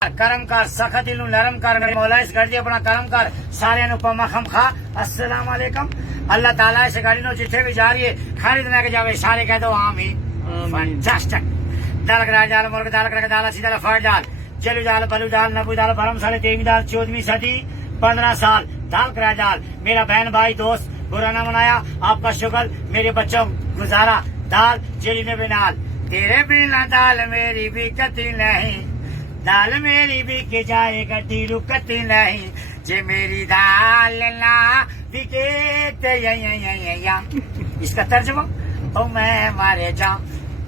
करम कर सखत दिल नरम कर मौला इस गाड़ी अपना करम कर सारे पमा खम खा अस्सलाम वालेकुम अल्लाह ताला इस गाड़ी नो जिथे भी जा रही है खरीदने के जावे सारे कह दो आमीन फैंटास्टिक दाल करा जाल मुर्ग दाल करा दाल सीधा फट दाल जलू दाल बलू दाल नबू दाल भरम साले 13वीं दाल 14वीं सदी 15 साल दाल करा दाल मेरा बहन भाई दोस्त बुरा ना मनाया आपका शुक्र मेरे बच्चों गुजारा दाल जली ने बिनाल तेरे बिना दाल मेरी भी कती नहीं दाल मेरी भी के जाएगा टीलू कती नहीं जे मेरी दाल ना बिके या इसका तर्जुमा ओ मैं मारे जा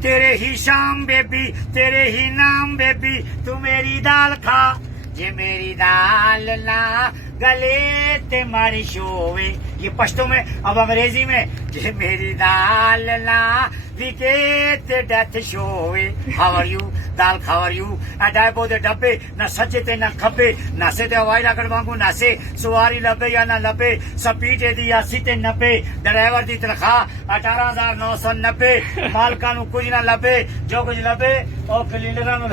तेरे ही शाम बेबी तेरे ही नाम बेबी तू मेरी दाल खा जे मेरी दाल ना गले ते मारी शोवे ये पश्तो में अब अंग्रेजी में जे मेरी दाल ना विके ते डेथ शोवे हाउ आर यू दाल खाव आर यू डायबो दे डब्बे ना सचे ते ना खपे ना से ते हवाई लागड़ वांगू ना से सवारी लबे या ना लबे स्पीड दी 80 ते 90 ड्राइवर दी तनख्वाह 18,990 मालका नु कुछ ना लबे जो कुछ लबे और क्लीनरा नु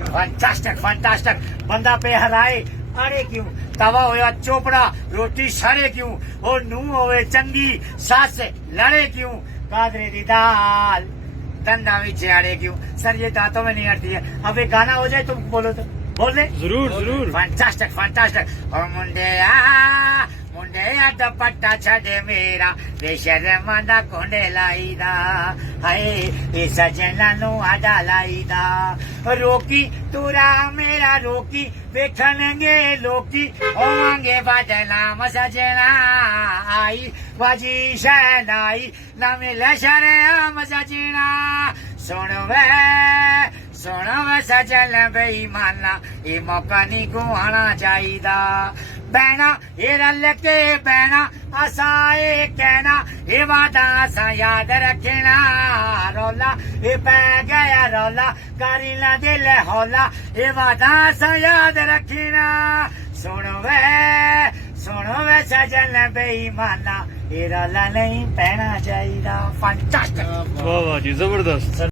फैंटास्टिक फैंटास्टिक बंदा पे हराए अरे क्यों तवा होया चोपड़ा रोटी सड़े क्यों और नू होवे चंगी सास लड़े क्यों कादरे दी दाल डंडा भी झाड़े क्यों सर ये दांतों में नहीं हटती है अब एक गाना हो जाए तुम बोलो तो बोल दे जरूर जरूर फैंटास्टिक फैंटास्टिक और मुंडे दुपट्टा छड़े मेरा बेशर्मा दा कोंडे लाईदा हाय ए सजना नु आडा लाईदा रोकी तुरा मेरा रोकी देखणगे लोकी होवांगे बदनाम सजना आई बाजी शहनाई ना मिले शरेआम सजना सुन वे सजन बेईमाना ये मौका नहीं गुआना चाहिदा बहना ये रल के बहना असा ये कहना ये वादा असा याद रखना रौला ये पै गया रौला करी ला दिल हौला ये वादा असा याद रखना सुनो वे सजन बेईमाना ये रौला नहीं पैना चाहिदा फैंटास्टिक वाह वाह जी जबरदस्त।